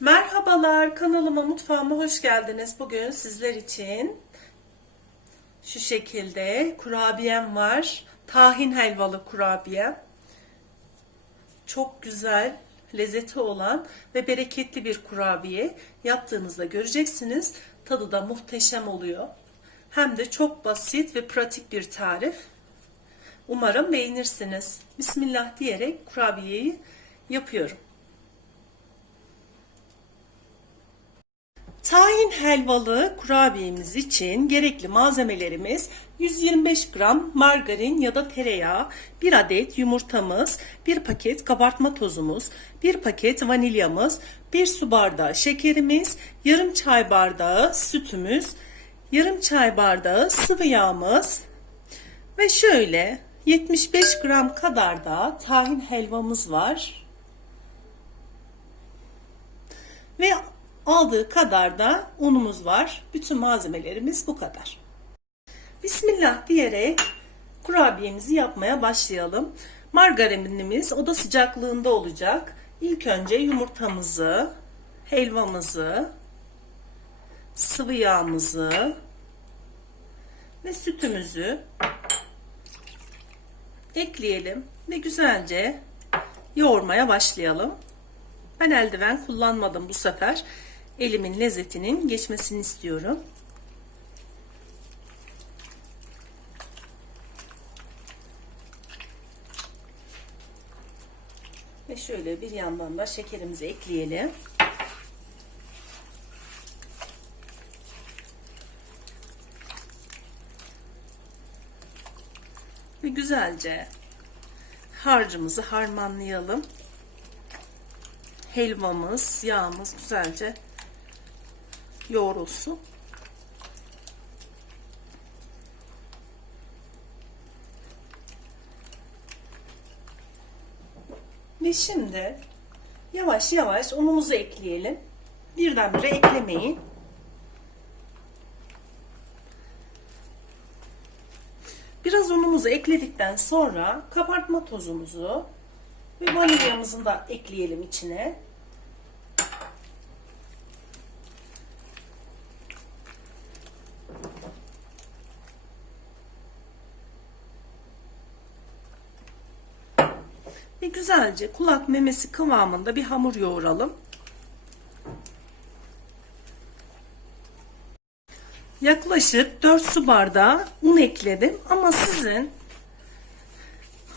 Merhabalar kanalıma mutfağıma hoş geldiniz. Bugün sizler için şu şekilde kurabiyem var. Tahin helvalı kurabiye. Çok güzel, lezzeti olan ve bereketli bir kurabiye. Yaptığınızda göreceksiniz. Tadı da muhteşem oluyor. Hem de çok basit ve pratik bir tarif. Umarım beğenirsiniz. Bismillah diyerek kurabiyeyi yapıyorum. Tahin helvalı kurabiyemiz için gerekli malzemelerimiz 125 gram margarin ya da tereyağı, 1 adet yumurtamız, 1 paket kabartma tozumuz, 1 paket vanilyamız, 1 su bardağı şekerimiz, yarım çay bardağı sütümüz, yarım çay bardağı sıvı yağımız ve şöyle 75 gram kadar da tahin helvamız var. Ve aldığı kadar da unumuz var. Bütün malzemelerimiz bu kadar. Bismillah diyerek kurabiyemizi yapmaya başlayalım. Margarinimiz oda sıcaklığında olacak. İlk önce yumurtamızı, helvamızı, sıvı yağımızı ve sütümüzü ekleyelim ve güzelce yoğurmaya başlayalım. Ben eldiven kullanmadım bu sefer. Elimin lezzetinin geçmesini istiyorum. Ve şöyle bir yandan da şekerimizi ekleyelim. Ve güzelce harcımızı harmanlayalım. Helvamız, yağımız güzelce yoğrulsun. Ve şimdi yavaş yavaş unumuzu ekleyelim. Birdenbire eklemeyin. Biraz unumuzu ekledikten sonra kabartma tozumuzu ve vanilyamızı da ekleyelim içine. Ve güzelce kulak memesi kıvamında bir hamur yoğuralım. Yaklaşık 4 su bardağı un ekledim ama sizin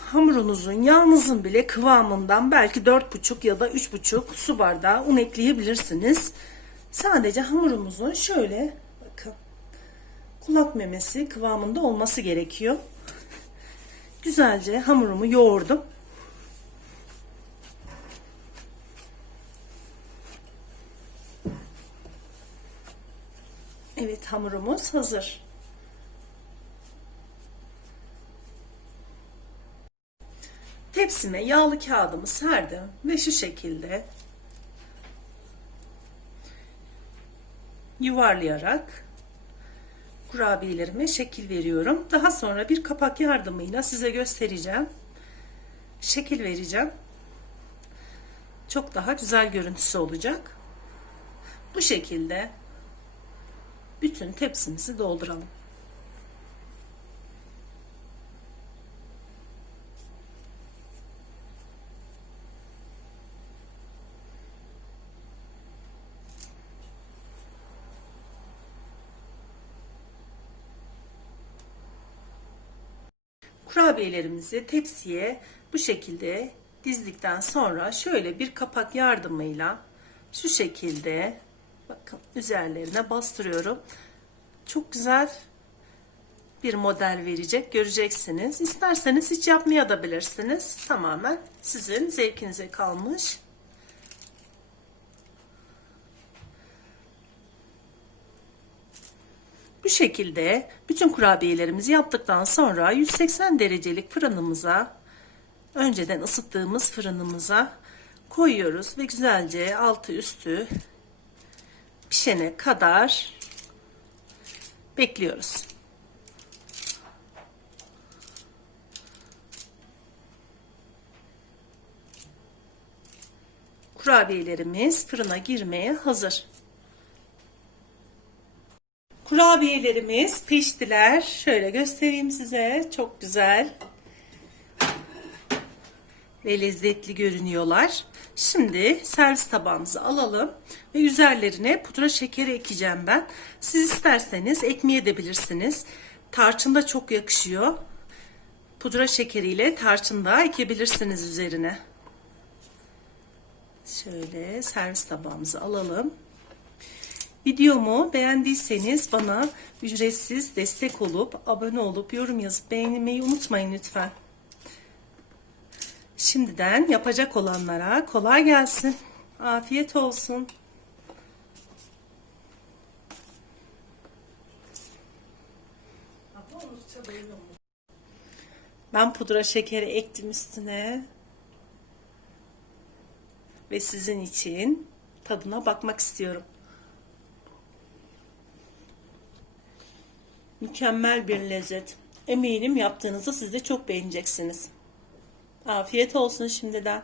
hamurunuzun yağınızın bile kıvamından belki 4,5 ya da 3,5 su bardağı un ekleyebilirsiniz. Sadece hamurumuzun şöyle bakın kulak memesi kıvamında olması gerekiyor. Güzelce hamurumu yoğurdum. Evet hamurumuz hazır. Tepsime yağlı kağıdımı serdim ve şu şekilde yuvarlayarak kurabiyelerime şekil veriyorum. Daha sonra bir kapak yardımıyla size göstereceğim. Şekil vereceğim. Çok daha güzel görüntüsü olacak. Bu şekilde bütün tepsimizi dolduralım. Kurabiyelerimizi tepsiye bu şekilde dizdikten sonra şöyle bir kapak yardımıyla şu şekilde bakın üzerlerine bastırıyorum. Çok güzel bir model verecek göreceksiniz. İsterseniz hiç yapmaya da bilirsiniz. Tamamen sizin zevkinize kalmış. Bu şekilde bütün kurabiyelerimizi yaptıktan sonra 180 derecelik fırınımıza önceden ısıttığımız fırınımıza koyuyoruz ve güzelce altı üstü pişene kadar bekliyoruz. Kurabiyelerimiz fırına girmeye hazır. Kurabiyelerimiz piştiler. Şöyle göstereyim size. Çok güzel ve lezzetli görünüyorlar. Şimdi servis tabağımızı alalım ve üzerlerine pudra şekeri ekleyeceğim ben. Siz isterseniz ekmeyebilirsiniz. Tarçın da çok yakışıyor. Pudra şekeriyle tarçın da ekebilirsiniz üzerine. Şöyle servis tabağımızı alalım. Videomu beğendiyseniz bana ücretsiz destek olup abone olup yorum yazıp beğenmeyi unutmayın lütfen. Şimdiden yapacak olanlara kolay gelsin. Afiyet olsun. Ben pudra şekeri ektim üstüne. Ve sizin için tadına bakmak istiyorum. Mükemmel bir lezzet. Eminim yaptığınızda siz de çok beğeneceksiniz. Afiyet olsun şimdiden.